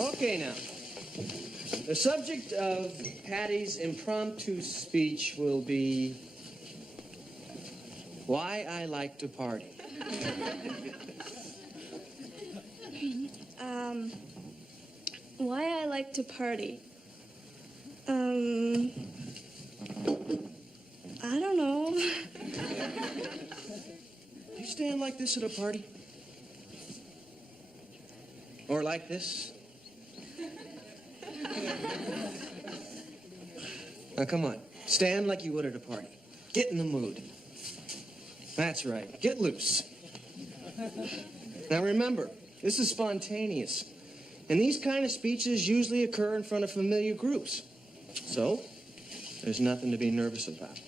Okay, now. The subject of Patty's impromptu speech will be why I like to party. Why I like to party? I don't know. You stand like this at a party? Or like this? Now, come on. Stand like you would at a party. Get in the mood. That's right. Get loose. Now, remember, this is spontaneous. And these kind of speeches usually occur in front of familiar groups. So, there's nothing to be nervous about.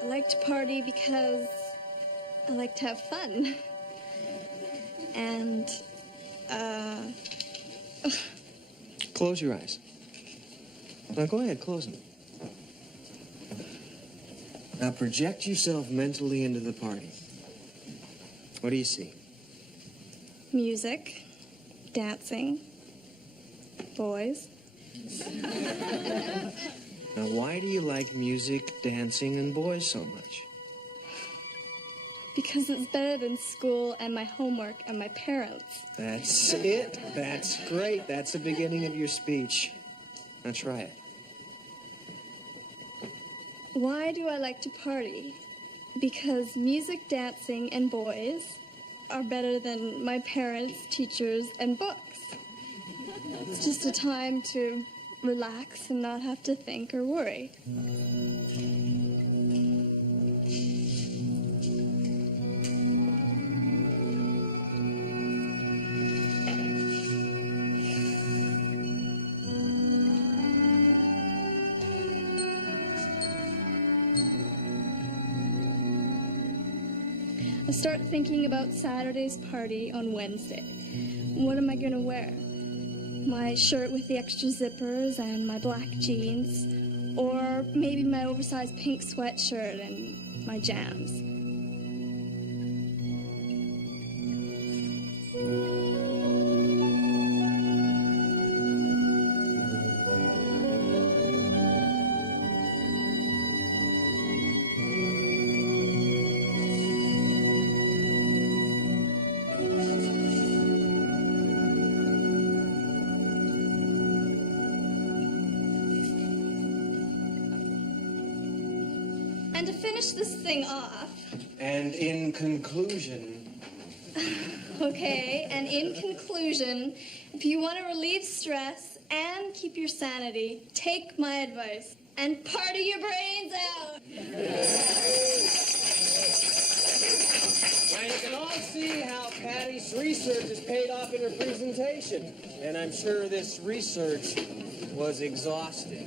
I like to party because I like to have fun. And, Close your eyes. Now, go ahead, close them. Now, project yourself mentally into the party. What do you see? music, dancing, boys. Now, why do you like music, dancing, and boys so much? Because it's better than school and my homework and my parents. That's it. That's great. That's the beginning of your speech. Now try it. Why do I like to party? Because music, dancing, and boys are better than my parents, teachers, and books. It's just a time to relax and not have to think or worry. I start thinking about Saturday's party on Wednesday. What am I gonna wear? My shirt with the extra zippers and my black jeans, or maybe my oversized pink sweatshirt and my Jams. And to finish this thing off, And in conclusion, okay, and in conclusion, if you want to relieve stress and keep your sanity, take my advice and party your brains out. now you can all see how Patty's research has paid off in her presentation. And I'm sure this research was exhausting.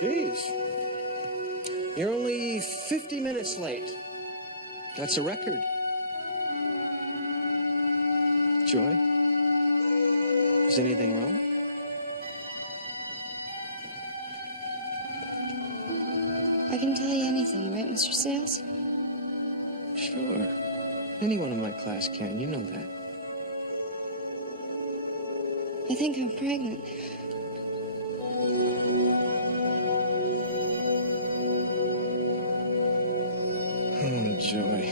Jeez. You're only 50 minutes late. That's a record. Joy? Is anything wrong? I can tell you anything, right, Mr. Sales? Sure. Anyone in my class can. You know that. I think I'm pregnant. Oh, Joy.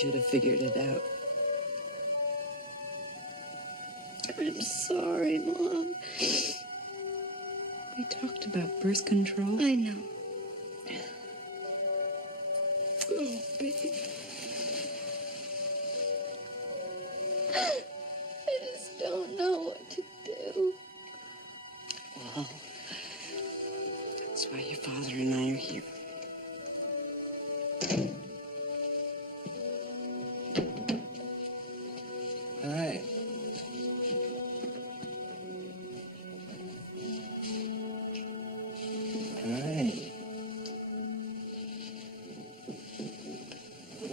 should have figured it out. I'm sorry, Mom. We talked about birth control. I know. Oh, baby. I just don't know what to do. Well, that's why your father and I are here. Hi. Hi.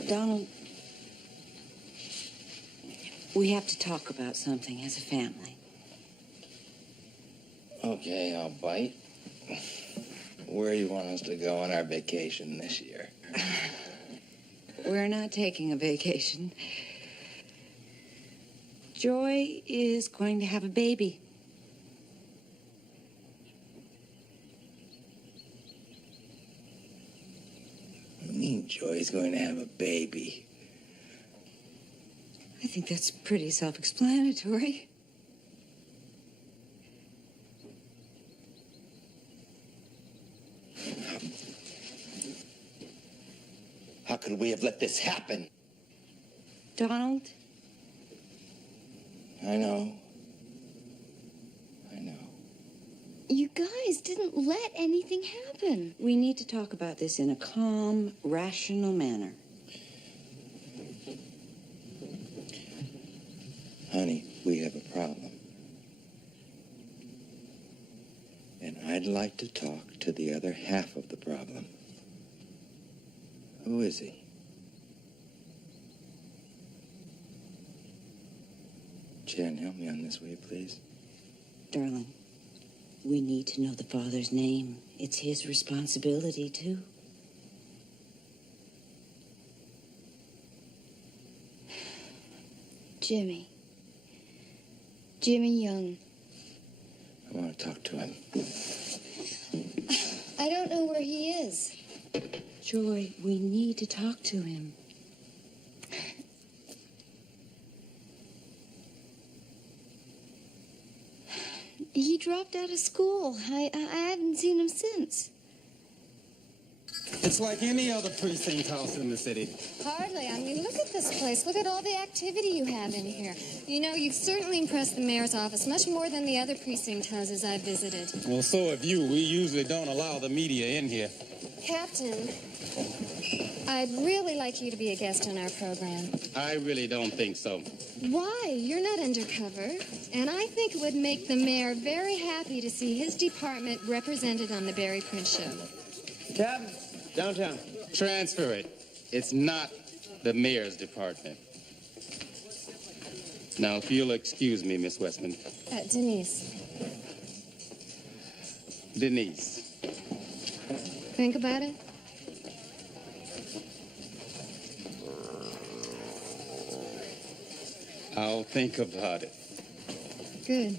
Donald, we have to talk about something as a family. Okay, I'll bite. Where do you want us to go on our vacation this year? We're not taking a vacation. Joy is going to have a baby. What do you mean Joy's going to have a baby? I think that's pretty self-explanatory. How could we have let this happen? Donald, I know. You guys didn't let anything happen. we need to talk about this in a calm, rational manner. Honey, we have a problem. And I'd like to talk to the other half of the problem. Who is he? Jen, help me on this, will you, please? Darling, we need to know the father's name. It's his responsibility, too. Jimmy. Jimmy Young. I want to talk to him. I don't know where he is. Joy, we need to talk to him. He dropped out of school. I haven't seen him since. It's like any other precinct house in the city. Hardly. I mean, look at this place. Look at all the activity you have in here. You know, you've certainly impressed the mayor's office much more than the other precinct houses I've visited. Well, so have you. We usually don't allow the media in here. Captain, I'd really like you to be a guest on our program. I really don't think so. Why? You're not undercover. And I think it would make the mayor very happy to see his department represented on the Barry Prince Show. Captain, downtown. Transfer it. It's not the mayor's department. Now, if you'll excuse me, Miss Westman. Denise, Denise. think about it. I'll think about it. Good.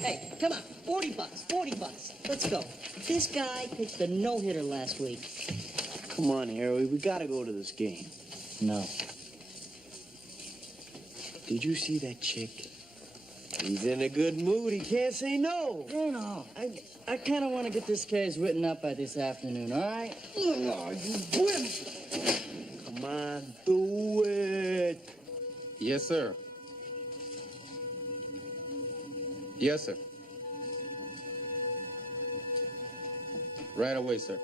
Hey, come on. 40 bucks. 40 bucks. Let's go. This guy pitched a no-hitter last week. Come on, Harry. We gotta go to this game. No. Did you see that chick? He's in a good mood. He can't say no. You know, I kind of want to get this case written up by this afternoon, all right? Oh, you wimp. Come on, do it. Yes, sir. Yes, sir. Right away, sir.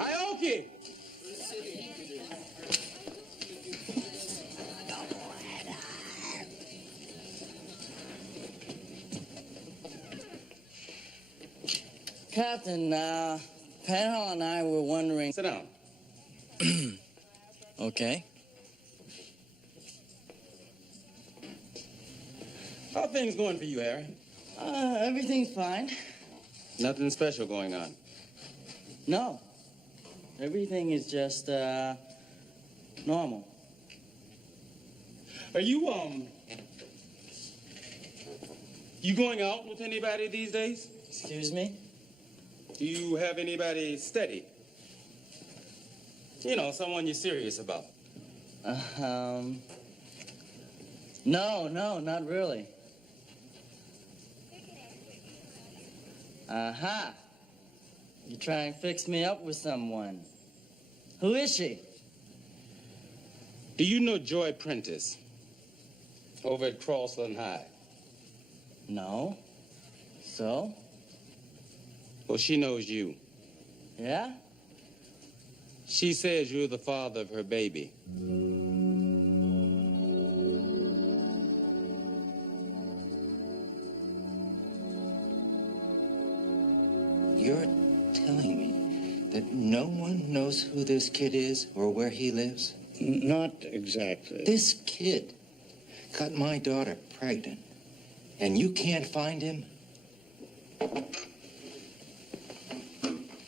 Aoki! Captain, Panhall and I were wondering... Sit down. Okay. How are things going for you, Harry? Everything's fine. Nothing special going on. No. Everything is just, normal. Are you going out with anybody these days? Excuse me? Do you have anybody steady? You know, someone you're serious about. No, not really. Aha. You try and fix me up with someone. Who is she? Do you know Joy Prentice over at Crossland High? No. So? Well, she knows you. Yeah? She says you're the father of her baby. You're telling me that no one knows who this kid is or where he lives? Not exactly. This kid got my daughter pregnant, and you can't find him?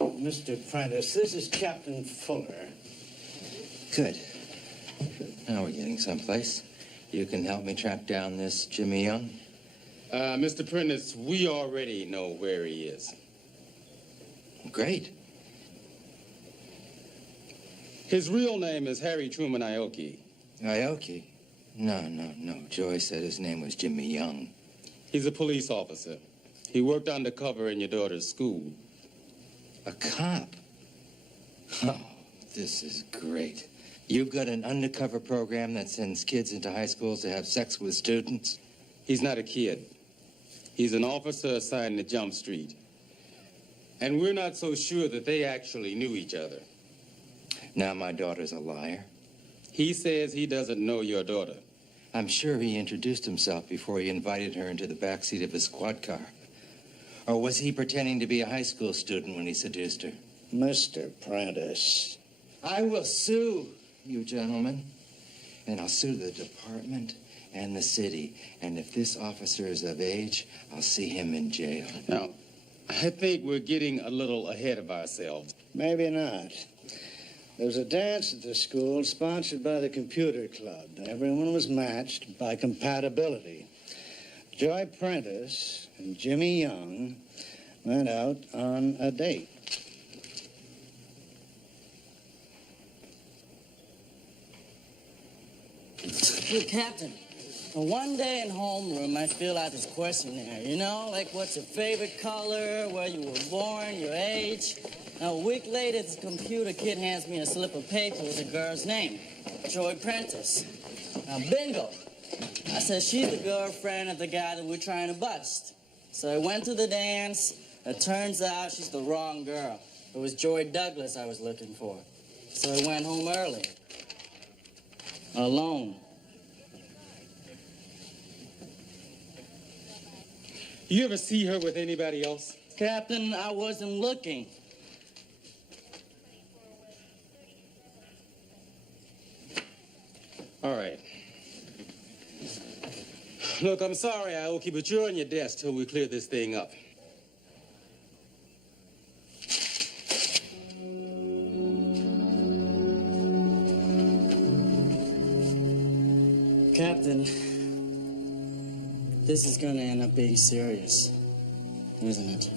Mr. Prentice, this is Captain Fuller. Good. Now we're getting someplace. You can help me track down this Jimmy Young? Mr. Prentice, we already know where he is. Great. His real name is Harry Truman Aoki. Aoki? No. Joy said his name was Jimmy Young. He's a police officer. He worked undercover in your daughter's school. A cop? Oh, this is great. You've got an undercover program that sends kids into high schools to have sex with students? He's not a kid. He's an officer assigned to Jump Street. And we're not so sure that they actually knew each other. Now my daughter's a liar. He says he doesn't know your daughter. I'm sure he introduced himself before he invited her into the backseat of his squad car. Or was he pretending to be a high school student when he seduced her? Mr. Prentice. I will sue you gentlemen. And I'll sue the department and the city. And if this officer is of age, I'll see him in jail. Now, I think we're getting a little ahead of ourselves. Maybe not. There was a dance at the school sponsored by the computer club. Everyone was matched by compatibility. Joy Prentice and Jimmy Young went out on a date. Look, Captain, one day in homeroom, I fill out this questionnaire, you know, like what's your favorite color, where you were born, your age. Now, a week later, this computer kid hands me a slip of paper with a girl's name, Joy Prentice. Now, bingo. I said, she's the girlfriend of the guy that we're trying to bust. So I went to the dance. It turns out she's the wrong girl. It was Joy Douglas I was looking for. So I went home early. Alone. You ever see her with anybody else? Captain, I wasn't looking. All right. Look, I'm sorry, Aoki, but you're on your desk till we clear this thing up. Captain, this is gonna end up being serious, isn't it?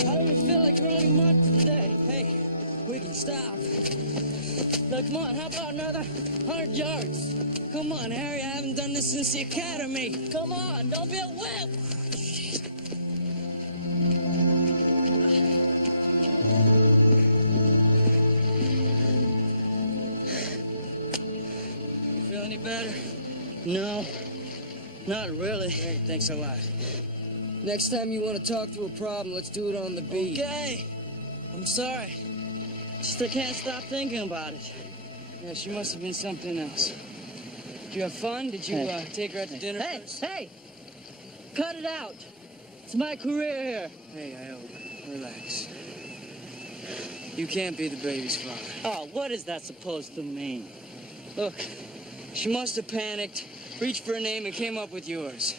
I don't even feel like running much today. Hey, we can stop. Look, come on, how about another 100 yards? Come on, Harry, I haven't done this since the academy. Come on, don't be a whip. You feel any better? No, not really. Hey, thanks a lot. Next time you want to talk through a problem, let's do it on the beat. Okay, I'm sorry. Just I can't stop thinking about it. Yeah, she must have been something else. Did you have fun? Did you take her out to dinner? Hey, cut it out. It's my career here. Hey, Iowa, relax. You can't be the baby's father. Oh, what is that supposed to mean? Look, she must have panicked, reached for a name, and came up with yours.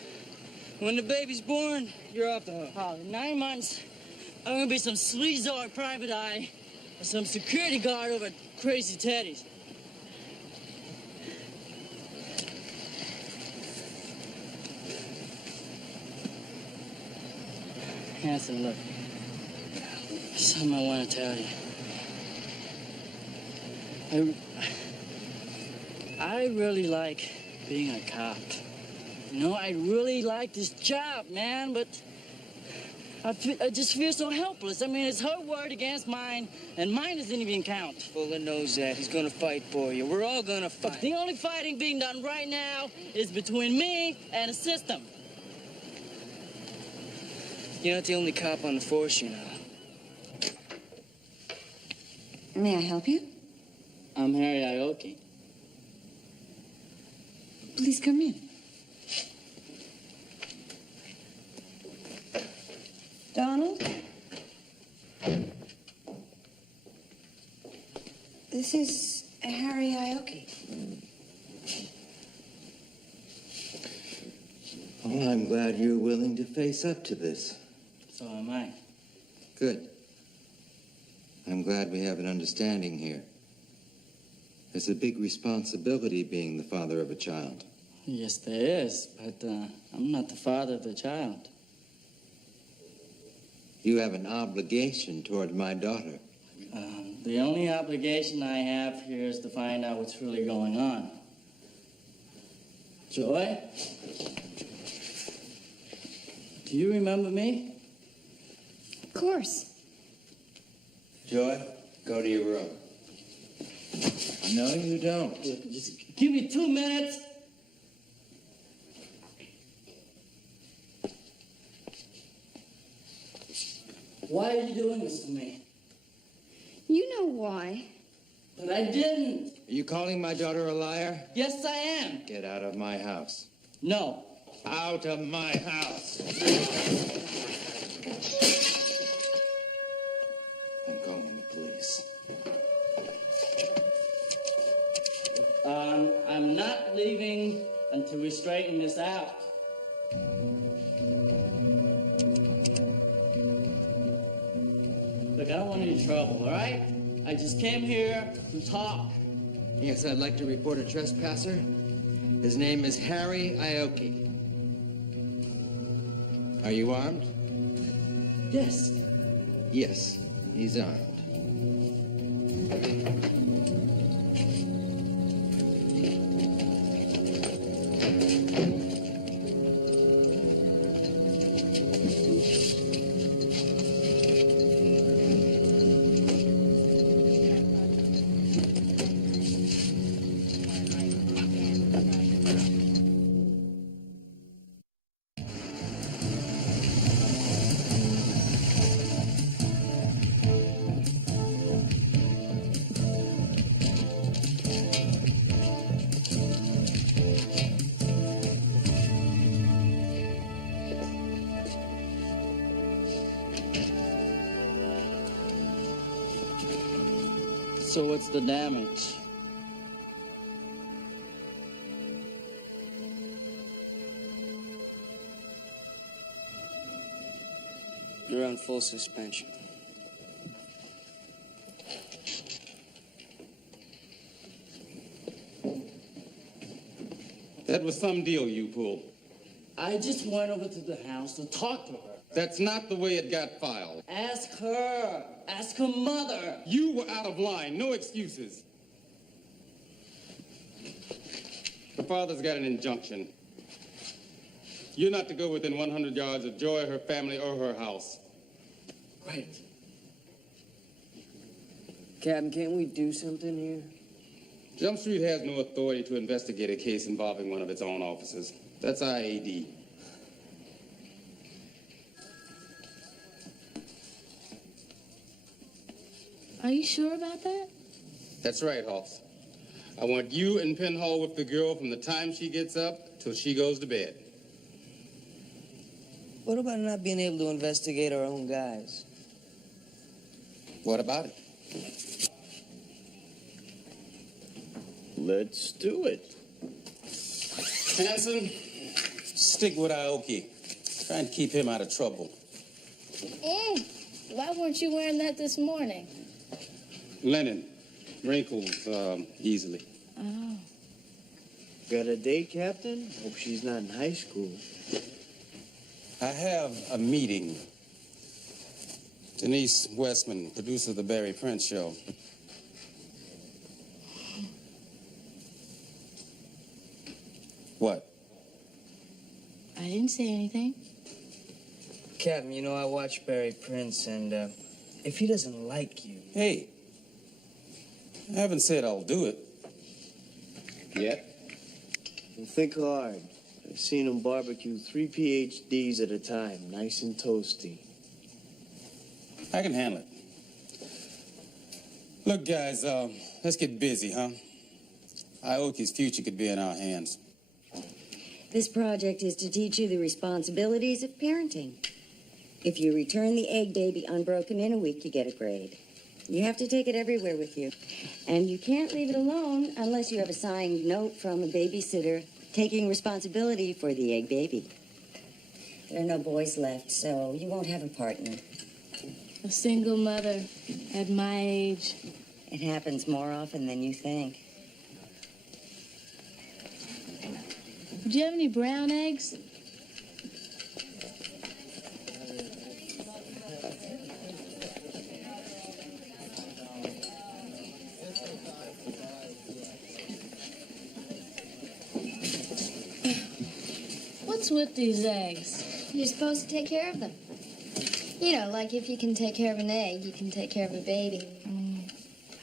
When the baby's born, you're off the hook. Oh, in 9 months, I'm gonna be some sleaze private eye or some security guard over at Crazy Teddy's. Hanson, look. There's something I want to tell you. I really like being a cop. You know, I really like this job, man, but I just feel so helpless. I mean, it's her word against mine, and mine doesn't even count. Fuller knows that. He's gonna fight for you. We're all gonna fight. But the only fighting being done right now is between me and the system. You're not the only cop on the force, you know. May I help you? I'm Harry Aoki. Please come in. Donald? This is Harry Aoki. Well, I'm glad you're willing to face up to this. So am I. Good. I'm glad we have an understanding here. There's a big responsibility being the father of a child. Yes, there is, but I'm not the father of the child. You have an obligation toward my daughter. The only obligation I have here is to find out what's really going on. Joy? Do you remember me? Of course. Joy, go to your room. No, you don't. Just give me 2 minutes. Why are you doing this to me? You know why. But I didn't. Are you calling my daughter a liar? Yes, I am. Get out of my house. No. Out of my house. I'm calling the police. I'm not leaving until we straighten this out. Look, I don't want any trouble, all right? I just came here to talk. Yes, I'd like to report a trespasser. His name is Harry Aoki. Are you armed? Yes. Yes, he's armed. So what's the damage? You're on full suspension. That was some deal you pulled. I just went over to the house to talk to her. That's not the way it got filed. Ask her. Ask her mother. You were out of line. No excuses. Her father's got an injunction. You're not to go within 100 yards of Joy, her family, or her house. Great. Captain, can't we do something here? Jump Street has no authority to investigate a case involving one of its own officers. That's IAD. Are you sure about that? That's right, Hawks. I want you and Penhall with the girl from the time she gets up till she goes to bed. What about not being able to investigate our own guys? What about it? Let's do it. Hanson, stick with Aoki. Trying to keep him out of trouble. Why weren't you wearing that this morning? Linen. Wrinkles easily. Oh. Got a date, Captain? Hope she's not in high school. I have a meeting. Denise Westman, producer of the Barry Prince Show. What? I didn't say anything. Captain, you know, I watch Barry Prince, and if he doesn't like you... Hey, I haven't said I'll do it. Yet. Well, think hard. I've seen him barbecue 3 PhDs at a time, nice and toasty. I can handle it. Look, guys, let's get busy, huh? Aoki's future could be in our hands. This project is to teach you the responsibilities of parenting. If you return the egg baby unbroken in a week, you get a grade. You have to take it everywhere with you. And you can't leave it alone unless you have a signed note from a babysitter taking responsibility for the egg baby. There are no boys left, so you won't have a partner. A single mother at my age. It happens more often than you think. Do you have any brown eggs? What's with these eggs? You're supposed to take care of them. You know, like if you can take care of an egg, you can take care of a baby.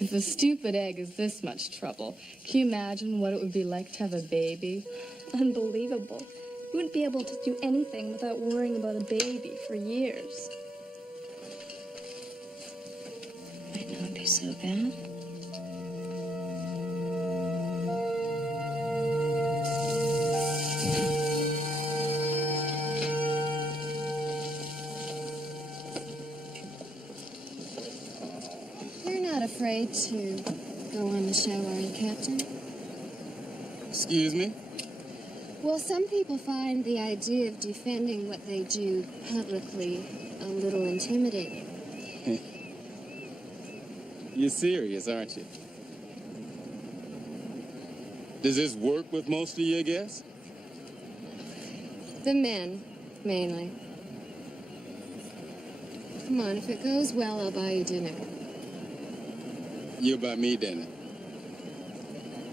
If a stupid egg is this much trouble, can you imagine what it would be like to have a baby? Unbelievable. You wouldn't be able to do anything without worrying about a baby for years. Might not be so bad. You're not afraid to go on the show, are you, Captain? Excuse me? Well, some people find the idea of defending what they do publicly a little intimidating. You're serious, aren't you? Does this work with most of your guests? The men, mainly. Come on, if it goes well, I'll buy you dinner. You'll buy me dinner.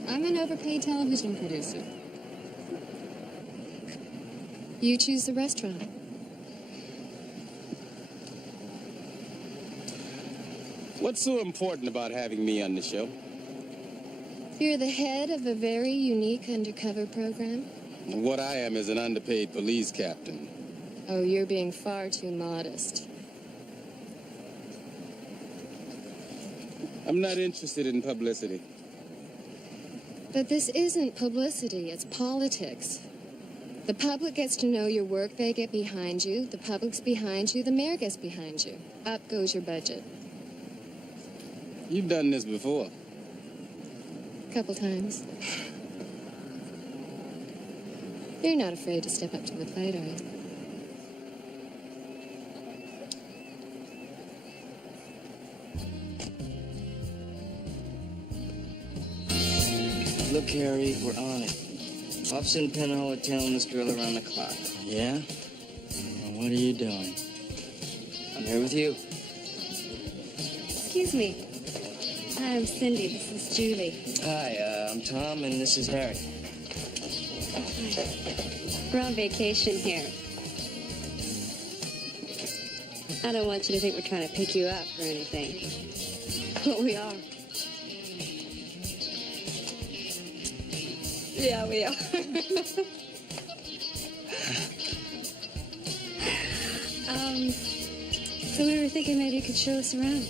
I'm an overpaid television producer. You choose the restaurant. What's so important about having me on the show? You're the head of a very unique undercover program. What I am is an underpaid police captain. Oh, you're being far too modest. I'm not interested in publicity. But this isn't publicity, it's politics. The public gets to know your work, they get behind you. The public's behind you, the mayor gets behind you. Up goes your budget. You've done this before. A couple times. You're not afraid to step up to the plate, are you? Look, Harry, we're on it. Officer in Penhall are tailing this girl around the clock. Yeah? And what are you doing? I'm here with you. Excuse me. Hi, I'm Cindy. This is Julie. Hi, I'm Tom, and this is Harry. We're on vacation here. I don't want you to think we're trying to pick you up or anything. But we are. Yeah, we are. So we were thinking maybe you could show us around.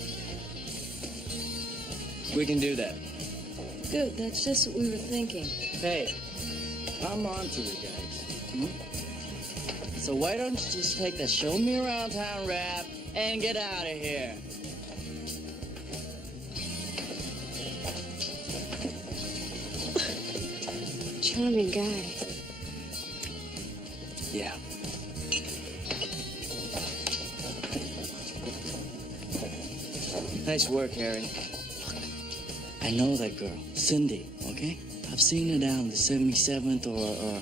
We can do that. Good, that's just what we were thinking. Hey, I'm on to you guys. So why don't you just take the show me around town rap and get out of here? Charming guy. Yeah. Nice work, Harry. I know that girl, Cindy, okay? I've seen her down the 77th or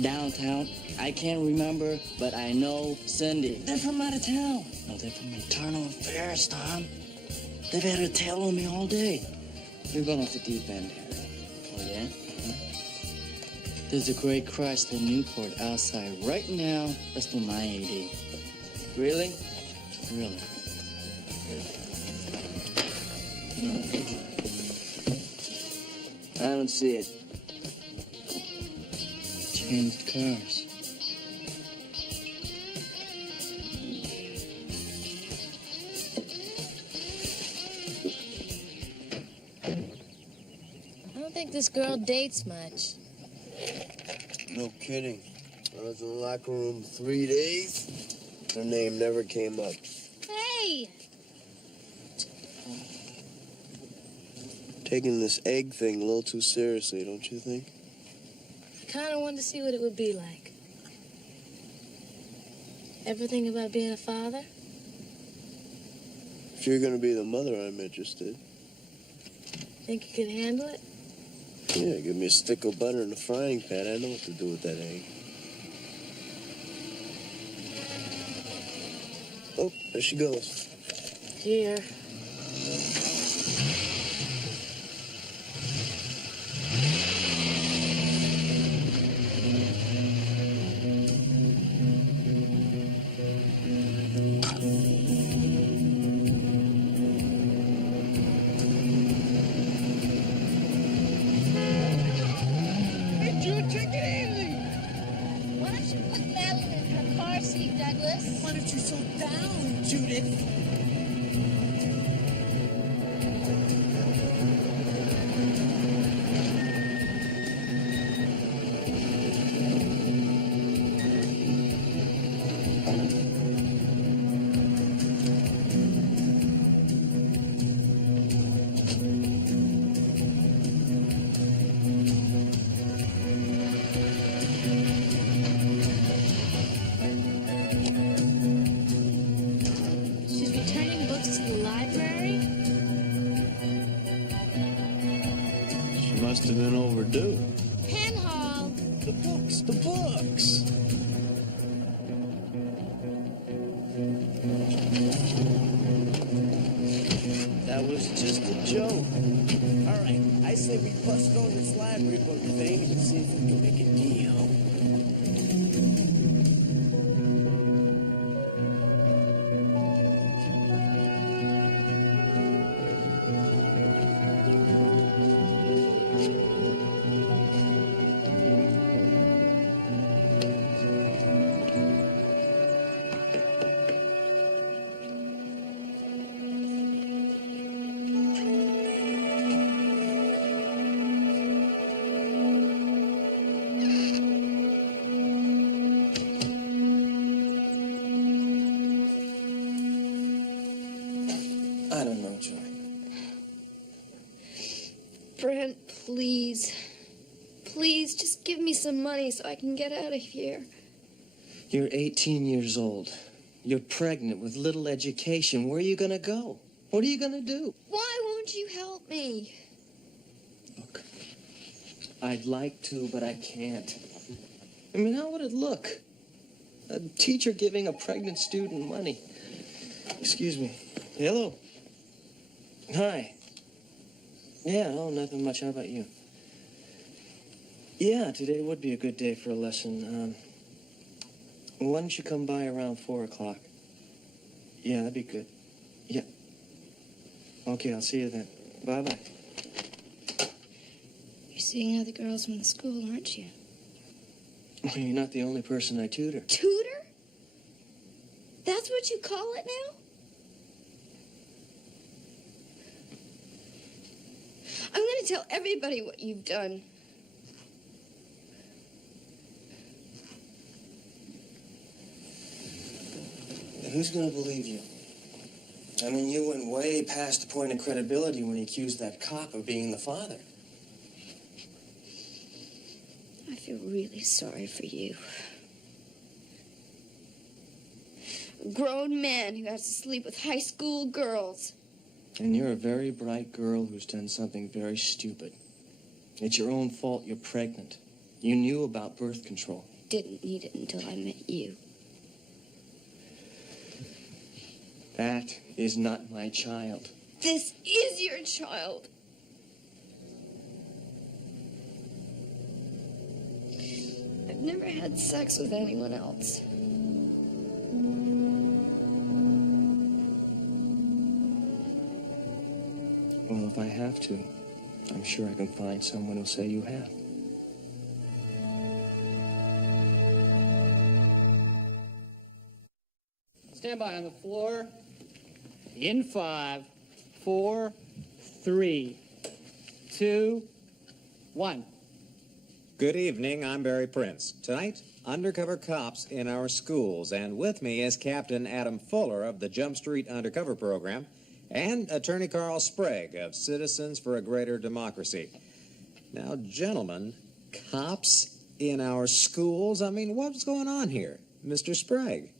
downtown. I can't remember, but I know Cindy. They're from out of town. No, they're from Internal Affairs, Tom. They've had a tail on me all day. You're going off the deep end, Harry. Oh, yeah? There's a gray Chrysler Newport outside right now. That's for my AD. Really? Really. I don't see it. Changed cars. I don't think this girl dates much. No kidding. I was in the locker room 3 days. Her name never came up. Hey! Taking this egg thing a little too seriously, don't you think? I kind of wanted to see what it would be like. Ever think about being a father? If you're gonna be the mother, I'm interested. Think you could handle it? Yeah, give me a stick of butter and a frying pan. I know what to do with that egg. Oh, there she goes. Here. Why don't you put Madeline in her car seat, Douglas? Why don't you sit down, Judith? She's returning books to the library? She must have been overdue. Hen Hall. The books, the books. That was just a joke. All right, I say we bust on this library book thing and see if we can make a deal. I don't know, Joy. Brent, please. Please, just give me some money so I can get out of here. You're 18 years old. You're pregnant with little education. Where are you gonna go? What are you gonna do? Why won't you help me? I'd like to, but I can't. I mean, how would it look? A teacher giving a pregnant student money. Excuse me. Hello. Hi. Yeah, oh, nothing much. How about you? Yeah, today would be a good day for a lesson. Why don't you come by around 4 o'clock? Yeah, that'd be good. Yeah. Okay, I'll see you then. Bye-bye. You're seeing other girls from the school, aren't you? Well, you're not the only person I tutor. Tutor? That's what you call it now? I'm going to tell everybody what you've done. And who's going to believe you? I mean, you went way past the point of credibility when you accused that cop of being the father. I feel really sorry for you. A grown man who has to sleep with high school girls. And you're a very bright girl who's done something very stupid. It's your own fault you're pregnant. You knew about birth control. Didn't need it until I met you. That is not my child. This is your child. I've never had sex with anyone else. Well, if I have to, I'm sure I can find someone who'll say you have. Stand by on the floor. In 5, 4, 3, 2, 1. Good evening, I'm Barry Prince. Tonight, undercover cops in our schools, and with me is Captain Adam Fuller of the Jump Street Undercover Program and Attorney Carl Sprague of Citizens for a Greater Democracy. Now, gentlemen, cops in our schools? I mean, what's going on here? Mr. Sprague.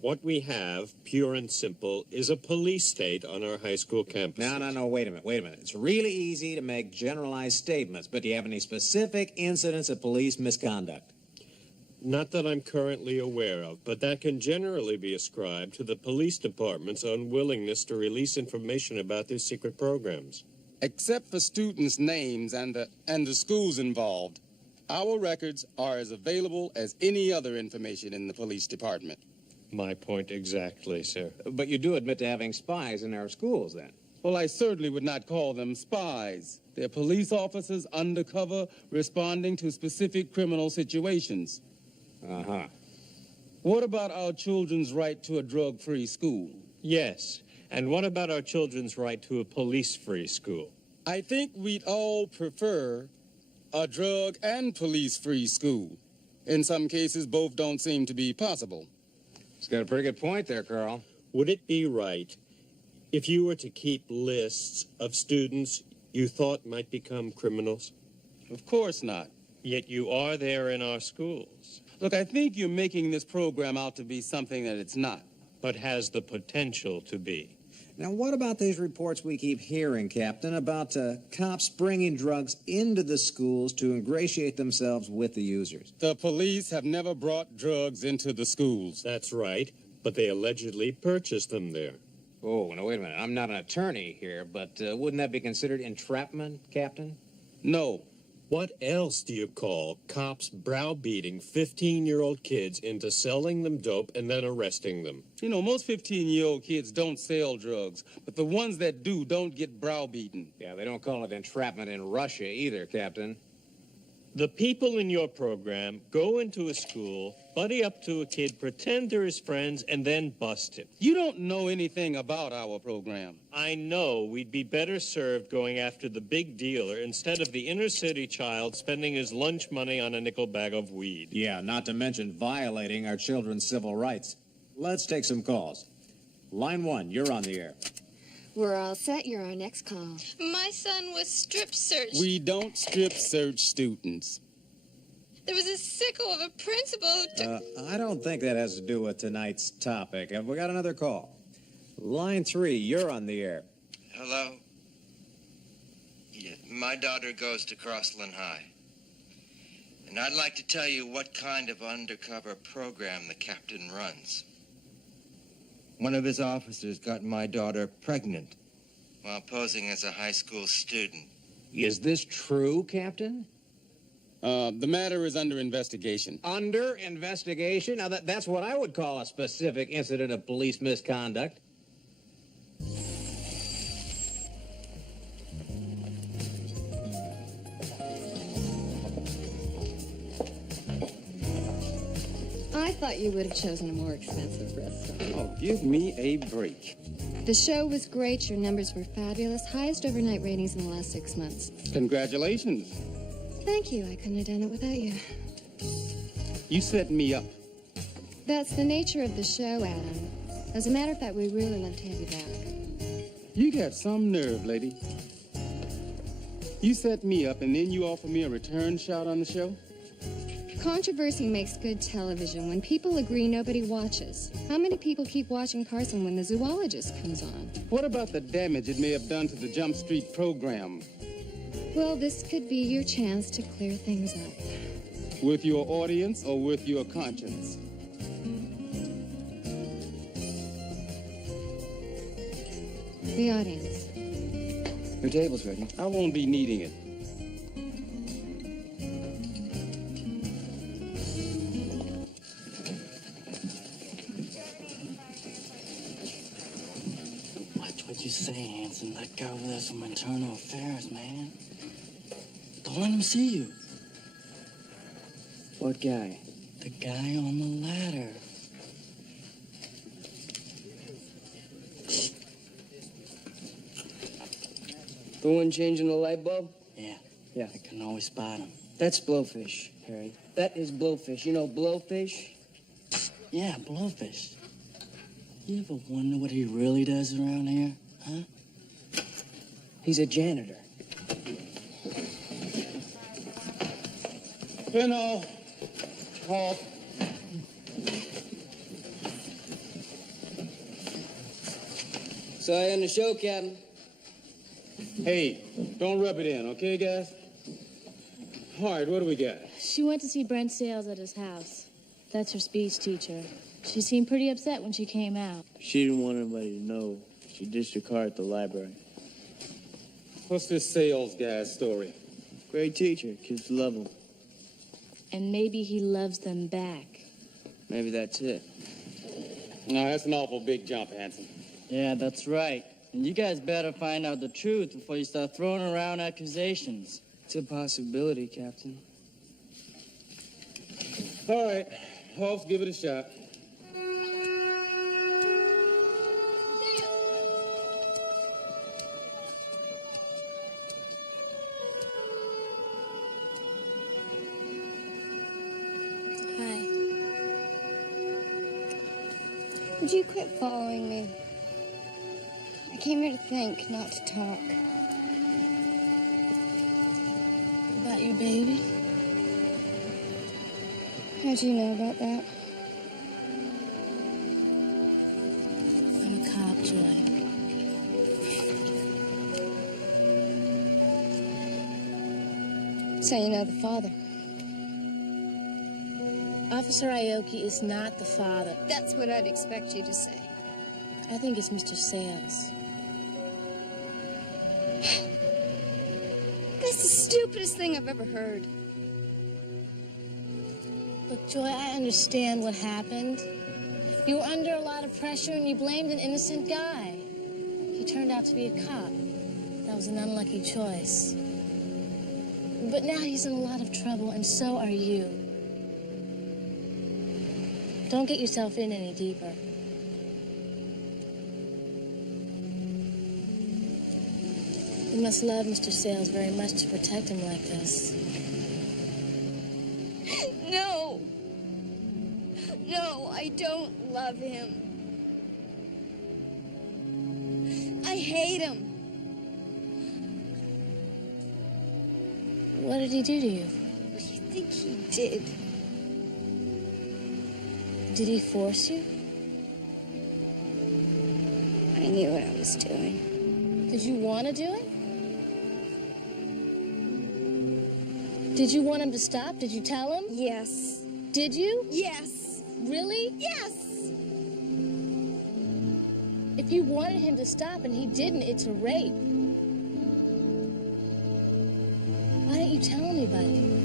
What we have, pure and simple, is a police state on our high school campuses. No, wait a minute. It's really easy to make generalized statements, but do you have any specific incidents of police misconduct? Not that I'm currently aware of, but that can generally be ascribed to the police department's unwillingness to release information about their secret programs. Except for students' names and the schools involved, our records are as available as any other information in the police department. My point exactly, sir. But you do admit to having spies in our schools, then? Well, I certainly would not call them spies. They're police officers undercover responding to specific criminal situations. Uh-huh. What about our children's right to a drug-free school? Yes. And what about our children's right to a police-free school? I think we'd all prefer a drug and police-free school. In some cases, both don't seem to be possible. He's got a pretty good point there, Carl. Would it be right if you were to keep lists of students you thought might become criminals? Of course not. Yet you are there in our schools. Look, I think you're making this program out to be something that it's not. But has the potential to be. Now, what about these reports we keep hearing, Captain, about cops bringing drugs into the schools to ingratiate themselves with the users? The police have never brought drugs into the schools. That's right, but they allegedly purchased them there. Oh, now, wait a minute. I'm not an attorney here, but wouldn't that be considered entrapment, Captain? No. What else do you call cops browbeating 15-year-old kids into selling them dope and then arresting them? You know, most 15-year-old kids don't sell drugs, but the ones that do don't get browbeaten. Yeah, they don't call it entrapment in Russia either, Captain. The people in your program go into a school, buddy up to a kid, pretend they're his friends, and then bust him. You don't know anything about our program. I know we'd be better served going after the big dealer instead of the inner-city child spending his lunch money on a nickel bag of weed. Yeah, not to mention violating our children's civil rights. Let's take some calls. Line 1, you're on the air. We're all set. You're our next call. My son was strip searched. We don't strip search students. There was a sicko of a principal who took... I don't think that has to do with tonight's topic. Have we got another call? Line 3, you're on the air. Hello? Yeah, my daughter goes to Crossland High. And I'd like to tell you what kind of undercover program the captain runs. One of his officers got my daughter pregnant while posing as a high school student. Is this true, Captain? The matter is under investigation. Under investigation? Now, that's what I would call a specific incident of police misconduct. I thought you would have chosen a more expensive restaurant. Oh, give me a break. The show was great. Your numbers were fabulous. Highest overnight ratings in the last 6 months. Congratulations. Thank you. I couldn't have done it without you. You set me up. That's the nature of the show, Adam. As a matter of fact, we really love to have you back. You got some nerve, lady. You set me up and then you offer me a return shot on the show? Controversy makes good television. When people agree, nobody watches. How many people keep watching Carson when the zoologist comes on? What about the damage it may have done to the Jump Street program? Well, this could be your chance to clear things up. With your audience or with your conscience? The audience. Your table's ready. I won't be needing it. Watch what you say, Hanson. That guy over there's some internal affairs, man. Don't let him see you. What guy? The guy on the ladder. The one changing the light bulb? Yeah. Yeah. I can always spot him. That's Blowfish, Harry. That is Blowfish. You know Blowfish? Yeah, Blowfish. You ever wonder what he really does around here? Huh? He's a janitor. Pinno. Halt. Saw you on the show, Captain. Hey, don't rub it in, okay, guys? All right, what do we got? She went to see Brent Sales at his house. That's her speech teacher. She seemed pretty upset when she came out. She didn't want anybody to know. She ditched her car at the library. What's this Sales guy's story? Great teacher. Kids love him. And maybe he loves them back. Maybe that's it. No, that's an awful big jump, Hanson. Yeah, that's right. And you guys better find out the truth before you start throwing around accusations. It's a possibility, Captain. All right, Hoffs, give it a shot. Hi. Would you quit following me? I came here to think, not to talk. About your baby? How'd you know about that? I'm a cop, Joy. So you know the father. Officer Aoki is not the father. That's what I'd expect you to say. I think it's Mr. Sales. That's the stupidest thing I've ever heard. Look, Joy, I understand what happened. You were under a lot of pressure and you blamed an innocent guy. He turned out to be a cop. That was an unlucky choice. But now he's in a lot of trouble, and so are you. Don't get yourself in any deeper. You must love Mr. Sales very much to protect him like this. No! No, I don't love him. I hate him. What did he do to you? What do you think he did? Did he force you? I knew what I was doing. Did you want to do it? Did you want him to stop? Did you tell him? Yes. Did you? Yes. Really? Yes. If you wanted him to stop and he didn't, it's a rape. Why didn't you tell anybody?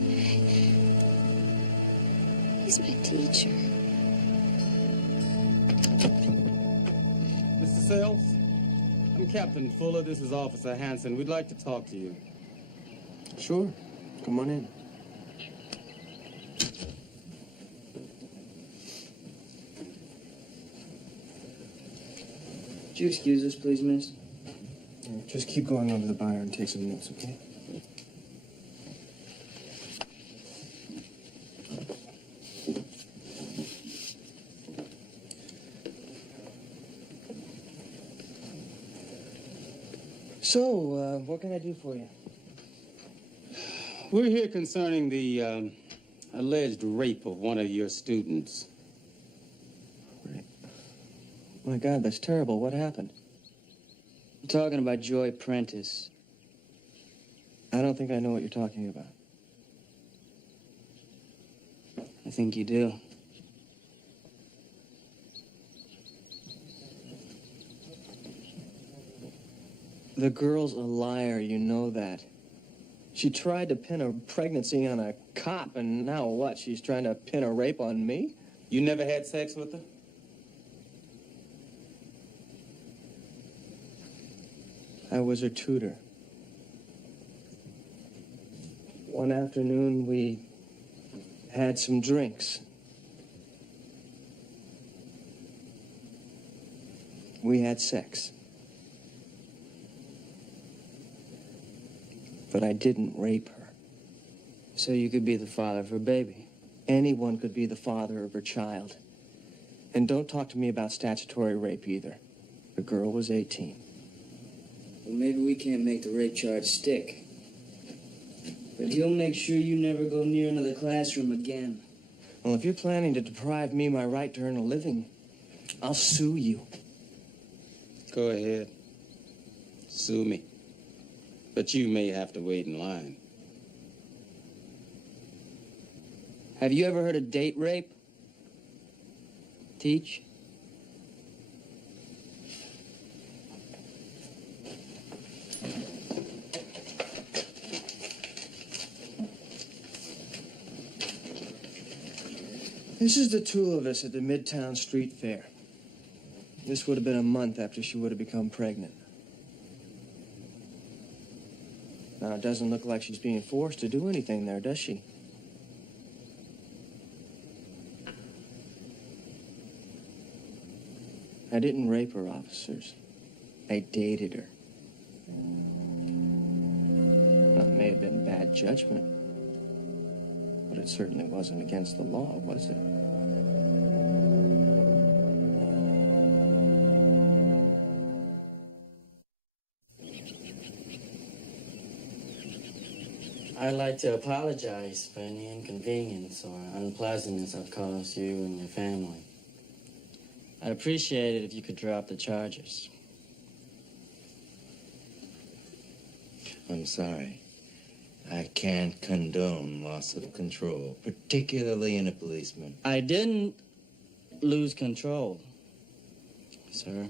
He's my teacher. Mr. Sales, I'm Captain Fuller. This is Officer Hanson. We'd like to talk to you. Sure. Come on in. Would you excuse us, please, miss? Just keep going over the bar and take some notes, okay? So, what can I do for you? We're here concerning the alleged rape of one of your students. My God, that's terrible. What happened? I'm talking about Joy Prentice. I don't think I know what you're talking about. I think you do. The girl's a liar, you know that. She tried to pin a pregnancy on a cop, and now what? She's trying to pin a rape on me? You never had sex with her? I was her tutor. One afternoon, we had some drinks. We had sex. But I didn't rape her. So you could be the father of her baby. Anyone could be the father of her child. And don't talk to me about statutory rape either. The girl was 18. Well, maybe we can't make the rape charge stick. But he'll make sure you never go near another classroom again. Well, if you're planning to deprive me my right to earn a living, I'll sue you. Go ahead. Sue me. But you may have to wait in line. Have you ever heard of date rape? Teach? This is the two of us at the Midtown Street Fair. This would have been a month after she would have become pregnant. Now, it doesn't look like she's being forced to do anything there, does she? I didn't rape her, officers. I dated her. Now, it may have been bad judgment, but it certainly wasn't against the law, was it? I'd like to apologize for any inconvenience or unpleasantness I've caused you and your family. I'd appreciate it if you could drop the charges. I'm sorry. I can't condone loss of control, particularly in a policeman. I didn't lose control, sir.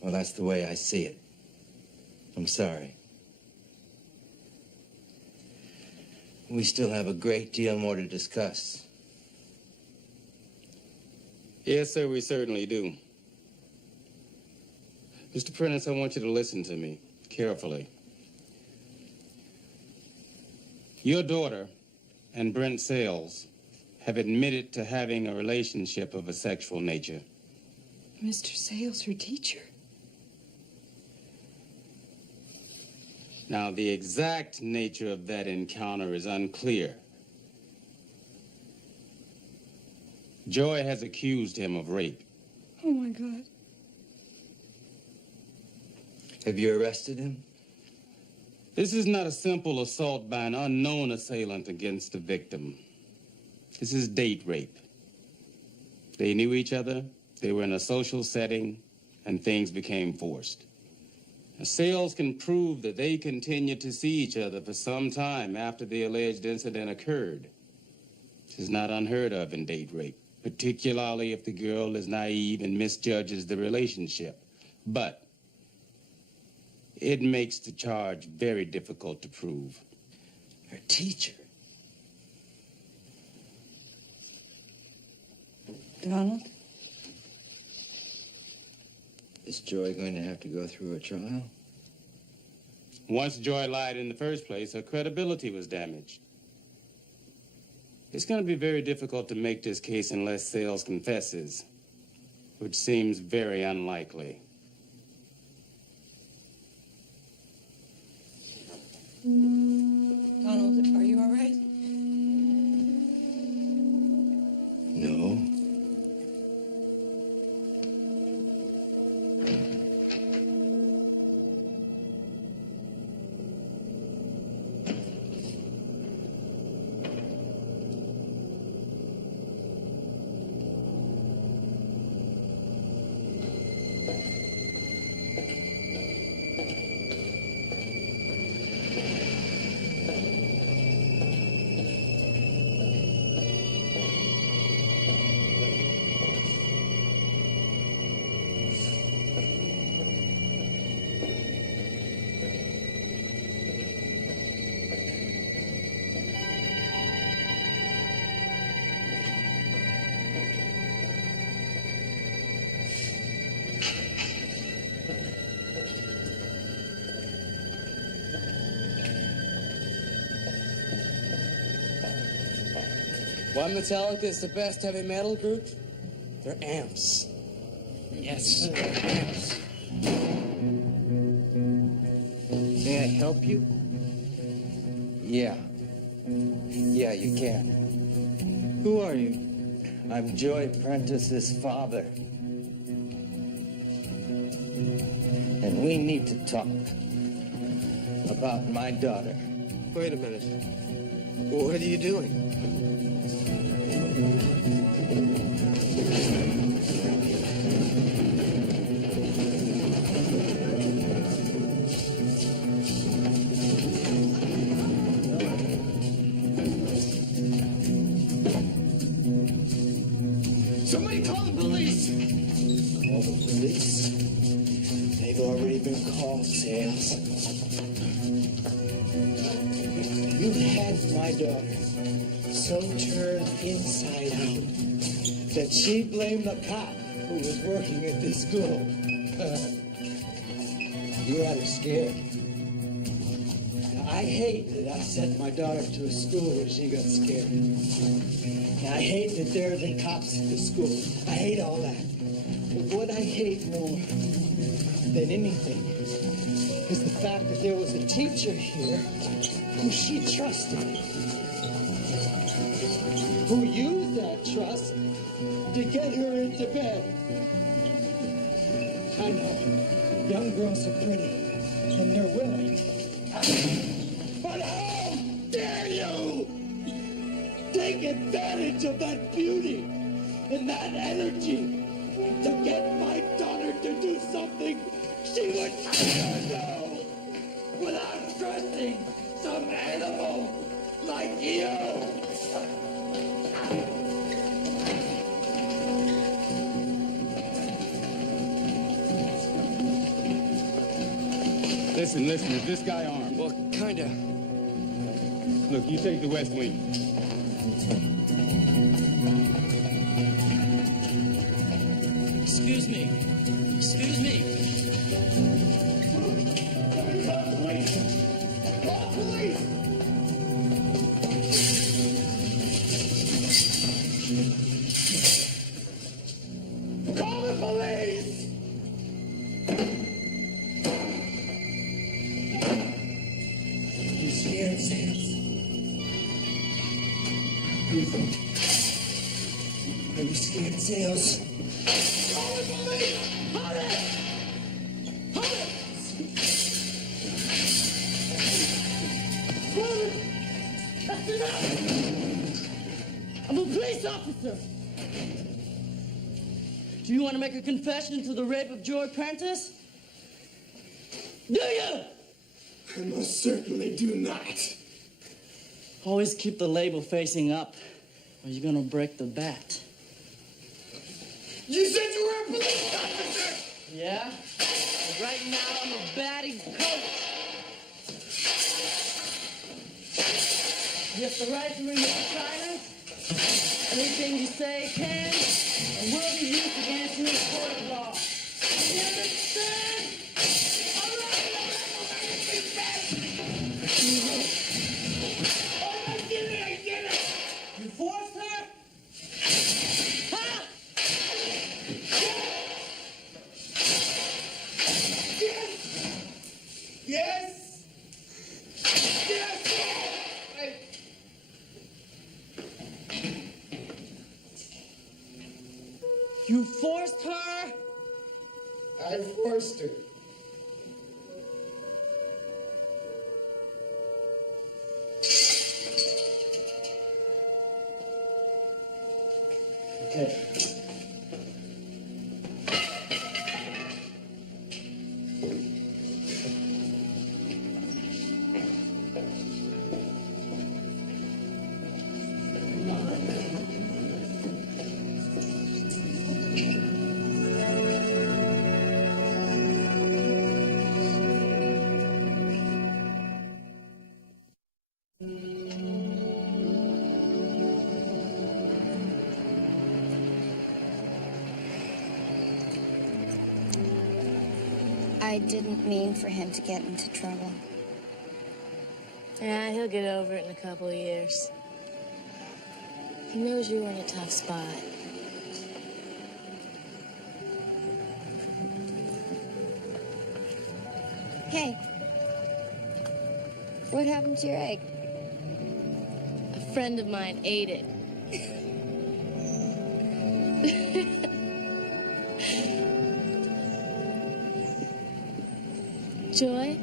Well, that's the way I see it. I'm sorry. We still have a great deal more to discuss. Yes, sir, we certainly do. Mr. Prentice, I want you to listen to me carefully. Your daughter and Brent Sales have admitted to having a relationship of a sexual nature. Mr. Sales, her teacher. Now, the exact nature of that encounter is unclear. Joy has accused him of rape. Oh, my God. Have you arrested him? This is not a simple assault by an unknown assailant against the victim. This is date rape. They knew each other, they were in a social setting, and things became forced. Sales can prove that they continued to see each other for some time after the alleged incident occurred. This is not unheard of in date rape, particularly if the girl is naive and misjudges the relationship. But it makes the charge very difficult to prove. Her teacher? Donald? Is Joy going to have to go through a trial? Once Joy lied in the first place, her credibility was damaged. It's going to be very difficult to make this case unless Sales confesses, which seems very unlikely. Donald, are you all right? No. Why Metallica is the best heavy metal group? They're amps. Yes, amps. May I help you? Yeah. Yeah, you can. Who are you? I'm Joy Prentice's father. And we need to talk about my daughter. Wait a minute. What are you doing? Somebody call the police! Call the police? They've already been called, Sales. You had my daughter so turned inside out that she blamed the cop who was working at this school. You had her scared. Now, I hate that I sent my daughter to a school where she got scared. And I hate that there are the cops at the school. I hate all that. But what I hate more than anything is the fact that there was a teacher here who she trusted, who used that trust to get her into bed. I know, young girls are pretty, and they're willing. But how dare you take advantage of that beauty and that energy to get my daughter to do something she would never do without trusting some animal like you. Listen, is this guy armed? Well, kinda. Look, you take the West Wing. Excuse me. Excuse me. Call police! Call the police! You scared, Sam? Are you scared, Sales? Call the police! Hurry! That's enough! I'm a police officer! Do you want to make a confession to the rape of Joy Prentice? Do you? I most certainly do not. Always keep the label facing up, or you're gonna break the bat. You said you were a police officer! Yeah? But right now, I'm a batting coach. You have the right to remain silent. Anything you say can and will be used against you in a court of law. You understand? All right, I did it! You forced her? Huh? Yes! Yes! You forced her? I forced her. Okay. I didn't mean for him to get into trouble. Yeah, he'll get over it in a couple of years. He knows you were in a tough spot. Hey, what happened to your egg? A friend of mine ate it. Joy?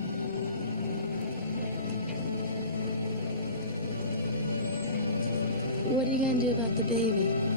What are you going to do about the baby?